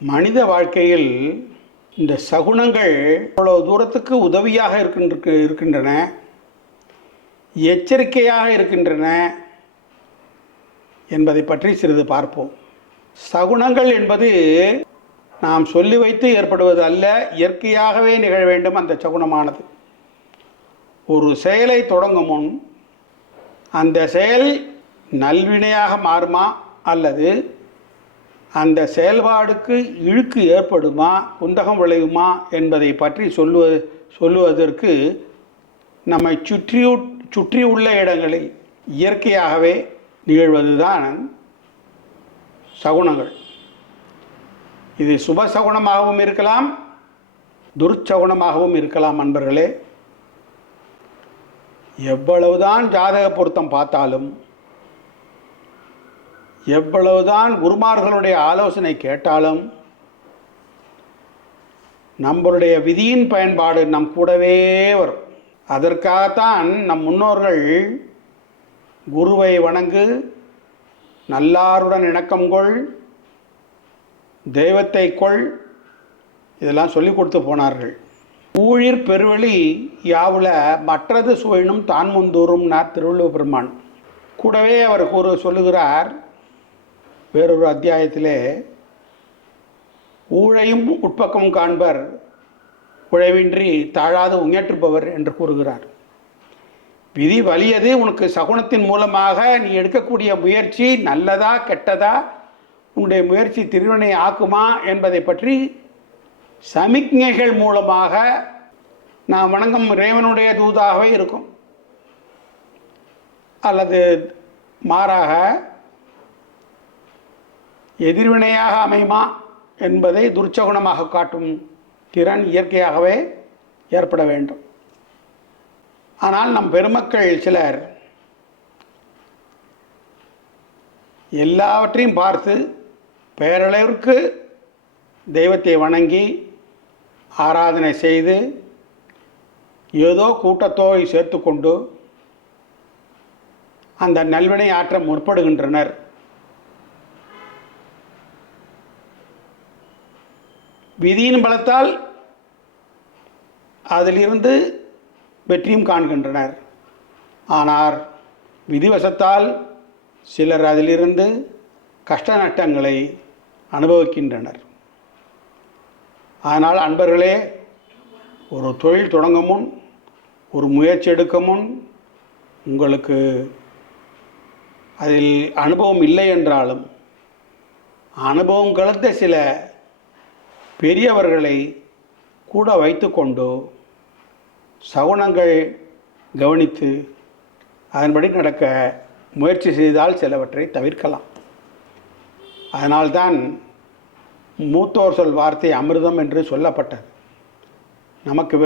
மனித வாழ்க்கையில் இந்த சகுனங்கள் அவ்வளோ தூரத்துக்கு உதவியாக இருக்கின்றன, எச்சரிக்கையாக இருக்கின்றன என்பதை பற்றி சிறிது பார்ப்போம். சகுனங்கள் என்பது நாம் சொல்லி வைத்து ஏற்படுவது அல்ல, இயற்கையாகவே நிகழ வேண்டும். அந்த சகுனமானது ஒரு செயலை தொடங்கும் முன் அந்த செயல் நல்வினையாக மாறுமா அல்லது அந்த செயல்பாடுக்கு இழுக்கு ஏற்படுமா, குந்தகம் விளையுமா என்பதை பற்றி சொல்லுவதற்கு நம்மை சுற்றியுள்ள இடங்களில் இயற்கையாகவே நிகழ்வதுதான் சகுனங்கள். இது சுப சகுனமாகவும் இருக்கலாம், துர்ச்சகுனமாகவும் இருக்கலாம். நண்பர்களே, எவ்வளவுதான் ஜாதக பொருத்தம் பார்த்தாலும், எவ்வளவுதான் குருமார்களுடைய ஆலோசனை கேட்டாலும், நம்மளுடைய விதியின் பயன்பாடு நம் கூடவே வரும். அதற்காகத்தான் நம் முன்னோர்கள் குருவை வணங்கு, நல்லாருடன் இணக்கம் கொள், தெய்வத்தை கொள், இதெல்லாம் சொல்லி கொடுத்து போனார்கள். ஊழிர் பெருவழி யாவுல மற்றது சுவைனும் தான் முந்தூறும் திருவள்ளுவர் பெருமான். கூடவே அவர் சொல்லுகிறார் வேறொரு அத்தியாயத்திலே, ஊழையும் உட்பக்கம் காண்பர் உழைவின்றி தாழாது உயற்றுப்பவர் என்று கூறுகிறார். விதி வலியது. உனக்கு சகுனத்தின் மூலமாக நீ எடுக்கக்கூடிய முயற்சி நல்லதா கெட்டதா, உன்னுடைய முயற்சி திருவினை ஆக்குமா என்பதை பற்றி சமிக்ஞைகள் மூலமாக நாம் வணங்கும் இறைவனுடைய தூதாகவே இருக்கும். அல்லது மாறாக எதிர்வினையாக அமையுமா என்பதை துர்ச்சகுணமாக காட்டும் திறன் இயற்கையாகவே ஏற்பட வேண்டும். ஆனால் நம் பெருமக்கள் சிலர் எல்லாவற்றையும் பார்த்து பேரளவிற்கு தெய்வத்தை வணங்கி ஆராதனை செய்து ஏதோ கூட்டத்தோடு சேர்த்து கொண்டு அந்த நல்வினை ஆற்ற முற்படுகின்றனர். விதியின் பலத்தால் அதிலிருந்து வெற்றியும் காண்கின்றனர். ஆனால் விதிவசத்தால் சிலர் அதிலிருந்து கஷ்ட நஷ்டங்களை அனுபவிக்கின்றனர். அதனால் அன்பர்களே, ஒரு தொழில் தொடங்கும் முன், ஒரு முயற்சி எடுக்கும் முன், உங்களுக்கு அதில் அனுபவம் இல்லை என்றாலும் அனுபவம் கலந்த சில பெரியவர்களை கூட வைத்து கொண்டு சகுனங்கள் கவனித்து அதன்படி நடக்க முயற்சி செய்தால் சிலவற்றை தவிர்க்கலாம். அதனால்தான் மூத்தோர் சொல் வார்த்தை அமிர்தம் என்று சொல்லப்பட்டது. நமக்கு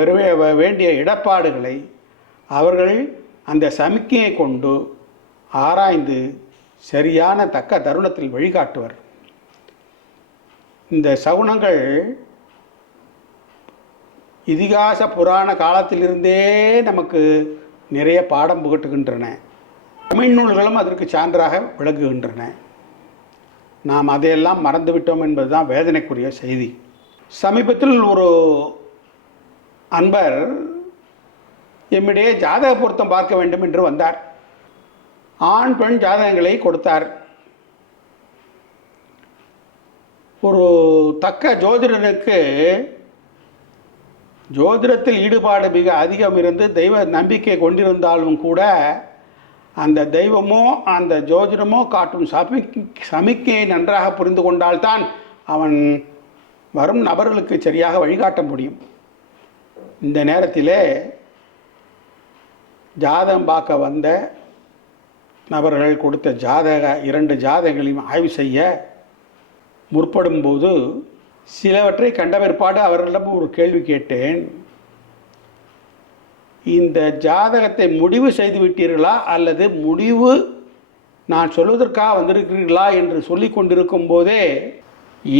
வேண்டிய இடர்பாடுகளை அவர்கள் அந்த சமிக்கையை கொண்டு ஆராய்ந்து சரியான தக்க தருணத்தில் வழிகாட்டுவர். இந்த சகுனங்கள் இதிகாச புராண காலத்திலிருந்தே நமக்கு நிறைய பாடம் புகட்டுகின்றன. தமிழ் நூல்களும் அதற்கு சான்றாக விளங்குகின்றன. நாம் அதையெல்லாம் மறந்துவிட்டோம் என்பதுதான் வேதனைக்குரிய செய்தி. சமீபத்தில் ஒரு அன்பர் எம்மிடையே ஜாதக பொருத்தம் பார்க்க வேண்டும் என்று வந்தார். ஆண் பெண் ஜாதகங்களை கொடுத்தார். ஒரு தக்க ஜோதிடனுக்கு ஜோதிடத்தில் ஈடுபாடு மிக அதிகம் இருந்து தெய்வ நம்பிக்கை கொண்டிருந்தாலும் கூட அந்த தெய்வமோ அந்த ஜோதிடமோ காட்டும் சமிக்கையை நன்றாக புரிந்து கொண்டால்தான் அவன் வரும் நபர்களுக்கு சரியாக வழிகாட்ட முடியும். இந்த நேரத்திலே ஜாதகம் பார்க்க வந்த நபர்கள் கொடுத்த இரண்டு ஜாதகங்களையும் ஆய்வு செய்ய முற்படும்போது சிலவற்றை கண்ட பிற்பாடு அவர்களிடம் ஒரு கேள்வி கேட்டேன். இந்த ஜாதகத்தை முடிவு செய்து விட்டீர்களா அல்லது முடிவு நான் சொல்வதற்காக வந்திருக்கிறீர்களா என்று சொல்லி கொண்டிருக்கும் போதே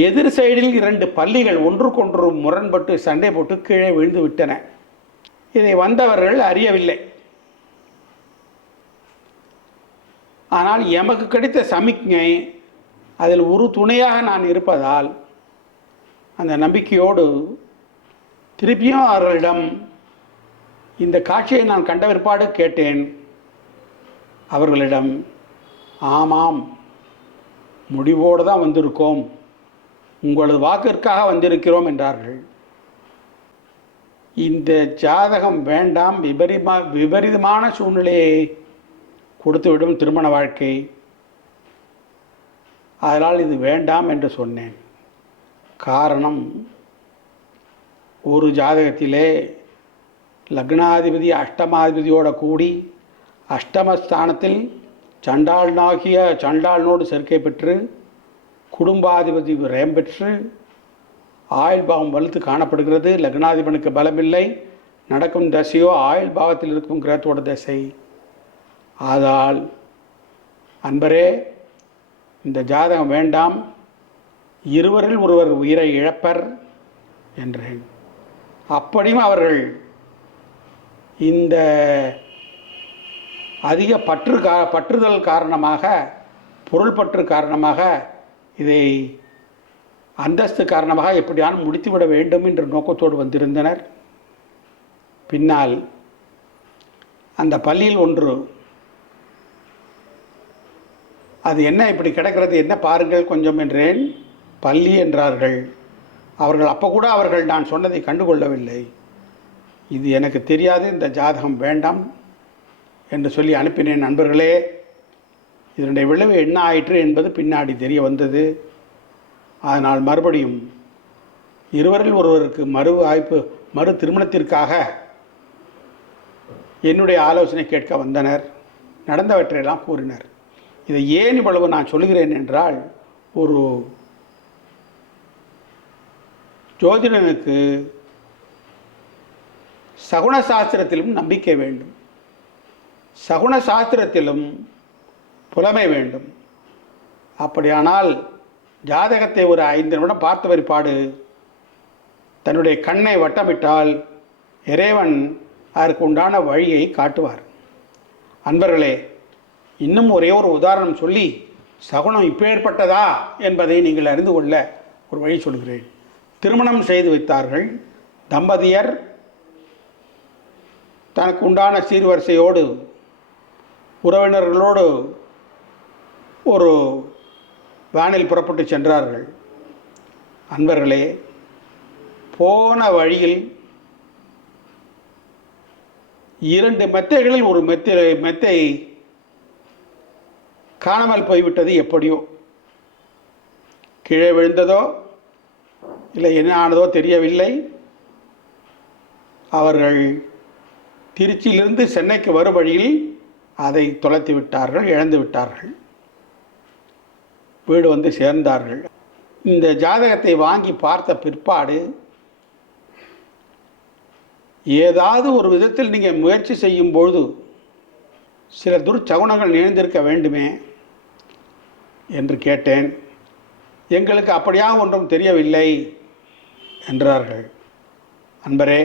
எதிர் சைடில் இரண்டு பள்ளிகள் ஒன்றுக்கொன்று முரண்பட்டு சண்டை போட்டு கீழே விழுந்து விட்டன. இதை வந்தவர்கள் அறியவில்லை. ஆனால் எமக்கு கிடைத்த சமிக்ஞை அதில் ஒரு துணையாக நான் இருப்பதால் அந்த நம்பிக்கையோடு திருப்பியும் அவர்களிடம் இந்த காட்சியை நான் கண்ட பிற்பாடு கேட்டேன். அவர்களிடம், ஆமாம், முடிவோடு தான் வந்திருக்கோம், உங்களது வாக்கிற்காக வந்திருக்கிறோம் என்றார்கள். இந்த ஜாதகம் வேண்டாம், விபரீதமான சூழ்நிலையை கொடுத்துவிடும் திருமண வாழ்க்கை, அதனால் இது வேண்டாம் என்று சொன்னேன். காரணம், ஒரு ஜாதகத்திலே லக்னாதிபதி அஷ்டமாதிபதியோடு கூடி அஷ்டமஸ்தானத்தில் சண்டாளனோடு சேர்க்கை பெற்று குடும்பாதிபதி ரயம் பெற்று ஆயுள் பாவம் வலுத்து காணப்படுகிறது. லக்னாதிபனுக்கு பலமில்லை, நடக்கும் தசையோ ஆயுள் பாவத்தில் இருக்கும் கிரகத்தோட தசை. ஆதால் அன்பரே, இந்த ஜாதகம் வேண்டாம், இருவரில் ஒருவர் உயிரை இழப்பர் என்றேன். அப்படியும் அவர்கள் இந்த அதிக பற்றுதல் காரணமாக, பொருள் பற்று காரணமாக, இதை அந்தஸ்து காரணமாக எப்படியானும் முடித்துவிட வேண்டும் என்ற நோக்கத்தோடு வந்திருந்தனர். பின்னால் அந்த பள்ளியில் ஒன்று, அது என்ன இப்படி கிடக்கிறது, என்ன பாருங்கள் கொஞ்சம் என்றேன். பள்ளி என்றார்கள். அவர்கள் அப்போ கூட நான் சொன்னதை கண்டுகொள்ளவில்லை. இது எனக்கு தெரியாது, இந்த ஜாதகம் வேண்டாம் என்று சொல்லி அனுப்பினேன். நண்பர்களே, இதனுடைய விளைவு என்ன ஆயிற்று என்பது பின்னாடி தெரிய வந்தது. அதனால் மறுபடியும் இருவரில் ஒருவருக்கு மறு திருமணத்திற்காக என்னுடைய ஆலோசனை கேட்க வந்தனர். நடந்தவற்றையெல்லாம் கூறினர். இதை ஏன் இவ்வளவு நான் சொல்கிறேன் என்றால், ஒரு ஜோதிடனுக்கு சகுன சாஸ்திரத்திலும் நம்பிக்கை வேண்டும், சகுன சாஸ்திரத்திலும் புலமை வேண்டும். அப்படியானால் ஜாதகத்தை ஒரு 5 நிமிடம் பார்த்த பிற்பாடு தன்னுடைய கண்ணை வட்டமிட்டால் இறைவன் அதற்கு உண்டான வழியை காட்டுவார். அன்பர்களே, இன்னும் ஒரே ஒரு உதாரணம் சொல்லி சகுனம் இப்பேற்பட்டதா என்பதை நீங்கள் அறிந்து கொள்ள ஒரு வழி சொல்கிறேன். திருமணம் செய்து வைத்தார்கள். தம்பதியர் தனக்கு உண்டான சீர்வரிசையோடு உறவினர்களோடு ஒரு வேனில் புறப்பட்டு சென்றார்கள். அன்பர்களே, போன வழியில் 2 மெத்தைகளில் ஒரு மெத்தை காணாமல் போய்விட்டது. எப்படியோ கீழே விழுந்ததோ இல்லை என்ன ஆனதோ தெரியவில்லை. அவர்கள் திருச்சியிலிருந்து சென்னைக்கு வரும் வழியில் அதை தொலைத்து விட்டார்கள், இழந்து விட்டார்கள். வீடு வந்து சேர்ந்தார்கள். இந்த ஜாதகத்தை வாங்கி பார்த்த பிற்பாடு ஏதாவது ஒரு விதத்தில் நீங்கள் முயற்சி செய்யும் பொழுது சில துர்ச்சகுனங்கள் நிகழ்ந்திருக்க வேண்டுமே என்று கேட்டேன். எங்களுக்கு அப்படியாக ஒன்றும் தெரியவில்லை என்றார்கள். அன்பரே,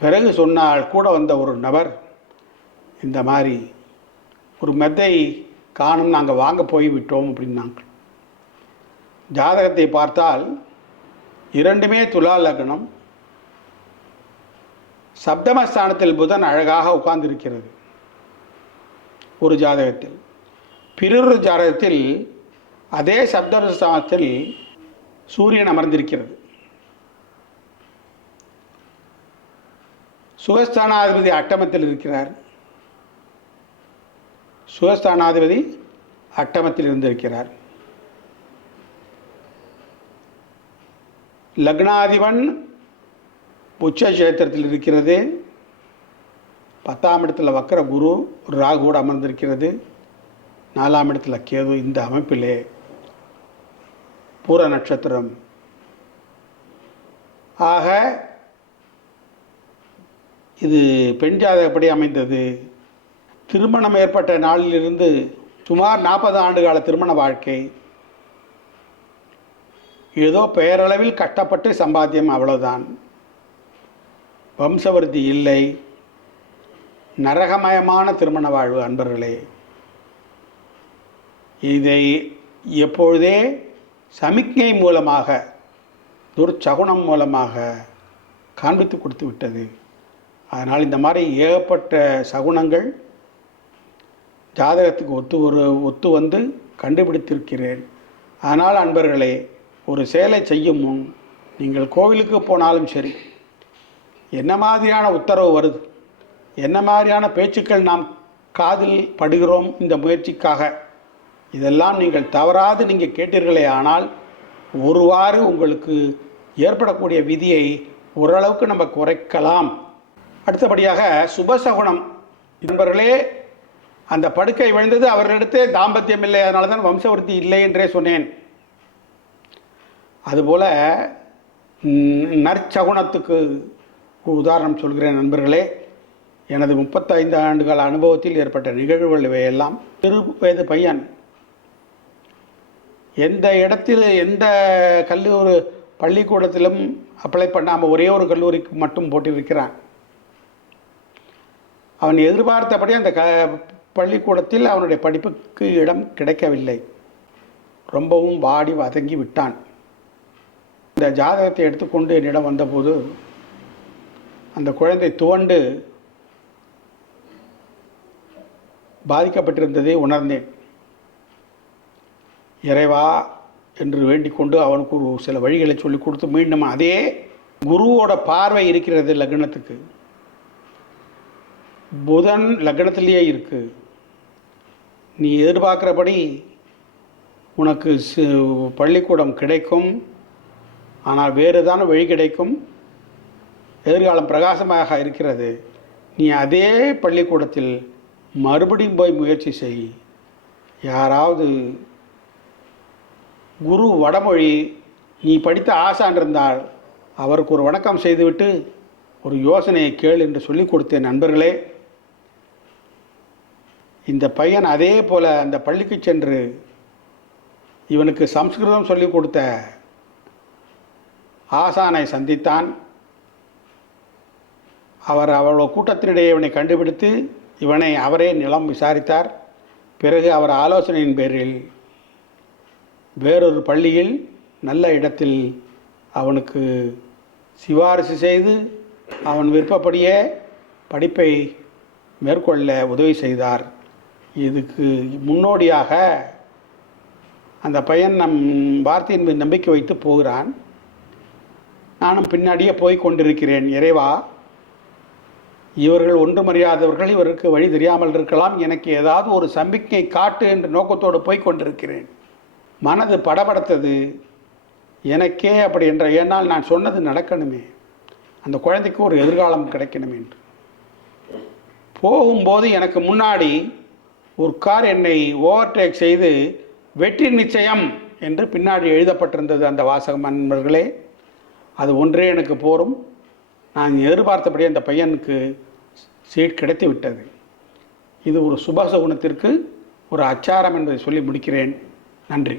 பிறகு சொன்னால் கூட வந்த ஒரு நபர், இந்த மாதிரி ஒரு மெத்தை காணும், நாங்கள் வாங்க போய்விட்டோம் அப்படின்னாங்க. ஜாதகத்தை பார்த்தால் 2மே துலா லக்னம், சப்தமஸ்தானத்தில் புதன் அழகாக உட்கார்ந்திருக்கிறது ஒரு ஜாதகத்தில். பிறொரு ஜாதகத்தில் அதே சப்தமஸ்தானத்தில் சூரியன் அமர்ந்திருக்கிறது. சுகஸ்தானாதிபதி அட்டமத்தில் இருக்கிறார். சுகஸ்தானாதிபதி அட்டமத்தில் இருந்திருக்கிறார். லக்னாதிபன் உச்ச கஷேத்திரத்தில் இருக்கிறது. 10ஆம் இடத்தில் வக்கர குரு ராகுவோடு அமர்ந்திருக்கிறது. 4ஆம் இடத்துல கேது. இந்த அமைப்பிலே பூர நட்சத்திரம். ஆக இது பெண் ஜாதகப்படி அமைந்தது. திருமணம் ஏற்பட்ட நாளிலிருந்து சுமார் 40 ஆண்டு கால திருமண வாழ்க்கை. ஏதோ பெயரளவில் கஷ்டப்பட்டு சம்பாத்தியம், அவ்வளவுதான். வம்சவருத்தி இல்லை. நரகமயமான திருமண வாழ்வு. அன்பர்களே, இதை எப்பொழுதே சமிக்ஞை மூலமாக துர்ச்சகுனம் மூலமாக காண்பித்து கொடுத்து விட்டது. அதனால் இந்த மாதிரி ஏகப்பட்ட சகுனங்கள் ஜாதகத்துக்கு ஒத்து வந்து கண்டுபிடித்திருக்கிறேன். அதனால் அன்பர்களே, ஒரு செயலை செய்யும் முன் நீங்கள் கோவிலுக்கு போனாலும் சரி, என்ன மாதிரியான உத்தரவு வருது, என்ன மாதிரியான பேச்சுக்கள் நாம் காதில் படுகிறோம் இந்த முயற்சிக்காக, இதெல்லாம் நீங்கள் தவறாது நீங்கள் கேட்டீர்களே ஆனால் ஒருவாறு உங்களுக்கு ஏற்படக்கூடிய விதியை ஓரளவுக்கு நம்ம குறைக்கலாம். அடுத்தபடியாக சுபசகுனம். நண்பர்களே, அந்த படுக்கை விழுந்தது அவர்களிடத்தே தாம்பத்தியம் இல்லை, அதனால தான் வம்சவருத்தி இல்லை என்றே சொன்னேன். அதுபோல் நற்சகுனத்துக்கு உதாரணம் சொல்கிறேன் நண்பர்களே. எனது 35 ஆண்டுகால அனுபவத்தில் ஏற்பட்ட நிகழ்வுகள் இவையெல்லாம். சிறு வயது பையன் எந்த இடத்தில் எந்த கல்லூரி பள்ளிக்கூடத்திலும் அப்ளை பண்ணாமல் ஒரே ஒரு கல்லூரிக்கு மட்டும் போட்டிருக்கிறான். அவன் எதிர்பார்த்தபடி அந்த பள்ளிக்கூடத்தில் அவனுடைய படிப்புக்கு இடம் கிடைக்கவில்லை. ரொம்பவும் வாடி வதங்கி விட்டான். இந்த ஜாதகத்தை எடுத்துக்கொண்டு என்னிடம் வந்தபோது அந்த குழந்தை துவண்டு பாதிக்கப்பட்டிருந்ததை உணர்ந்தேன். இறைவா என்று வேண்டிக் கொண்டு அவனுக்கு ஒரு சில வழிகளை சொல்லி கொடுத்து மீண்டும் அதே குருவோட பார்வை இருக்கிறது லக்னத்துக்கு. புதன் லக்னத்திலேயே இருக்குது. நீ எதிர்பார்க்குறபடி உனக்கு பள்ளிக்கூடம் கிடைக்கும், ஆனால் வேறு ஏதான வழி கிடைக்கும். எதிர்காலம் பிரகாசமாக இருக்கிறது. நீ அதே பள்ளிக்கூடத்தில் மறுபடியும் போய் முயற்சி செய். யாராவது குரு வடமொழி நீ படித்த ஆசான் இருந்தால் அவருக்கு ஒரு வணக்கம் செய்துவிட்டு ஒரு யோசனையை கேள் என்று சொல்லிக் கொடுத்தேன். நண்பர்களே, இந்த பையன் அதே போல் அந்த பள்ளிக்கு சென்று இவனுக்கு சம்ஸ்கிருதம் சொல்லிக் கொடுத்த ஆசானை சந்தித்தான். அவர் அவ்வளோ கூட்டத்தினிடையே இவனை கண்டுபிடித்து அவரே நிலம் விசாரித்தார். பிறகு அவர் ஆலோசனையின் பேரில் வேறொரு பள்ளியில் நல்ல இடத்தில் அவனுக்கு சிபாரிசு செய்து அவன் விருப்பப்படியே படிப்பை மேற்கொள்ள உதவி செய்தார். இதுக்கு முன்னோடியாக அந்த பையன் நம் வார்த்தையின் மீது நம்பிக்கை வைத்து போகிறான். நானும் பின்னாடியே போய் கொண்டிருக்கிறேன். இறைவா, இவர்கள் ஒன்றுமறியாதவர்கள், இவருக்கு வழி தெரியாமல் இருக்கலாம், எனக்கு ஏதாவது ஒரு சம்பிக்கை காட்டு என்ற நோக்கத்தோடு போய் கொண்டிருக்கிறேன். மனது படபடத்தது எனக்கே. அப்படி என்ற ஏனால் நான் சொன்னது நடக்கணுமே, அந்த குழந்தைக்கு ஒரு எதிர்காலம் கிடைக்கணுமே என்று போகும்போது எனக்கு முன்னாடி ஒரு கார் என்னை ஓவர்டேக் செய்து வெற்றி நிச்சயம் என்று பின்னாடி எழுதப்பட்டிருந்தது அந்த வாசகம். நண்பர்களே, அது ஒன்றே எனக்கு போரும். நான் எதிர்பார்த்தபடி அந்த பையனுக்கு சீட் கிடைத்து விட்டது. இது ஒரு சுபசகுனத்திற்கு ஒரு அச்சாரம் என்பதை சொல்லி முடிக்கிறேன். நன்றி.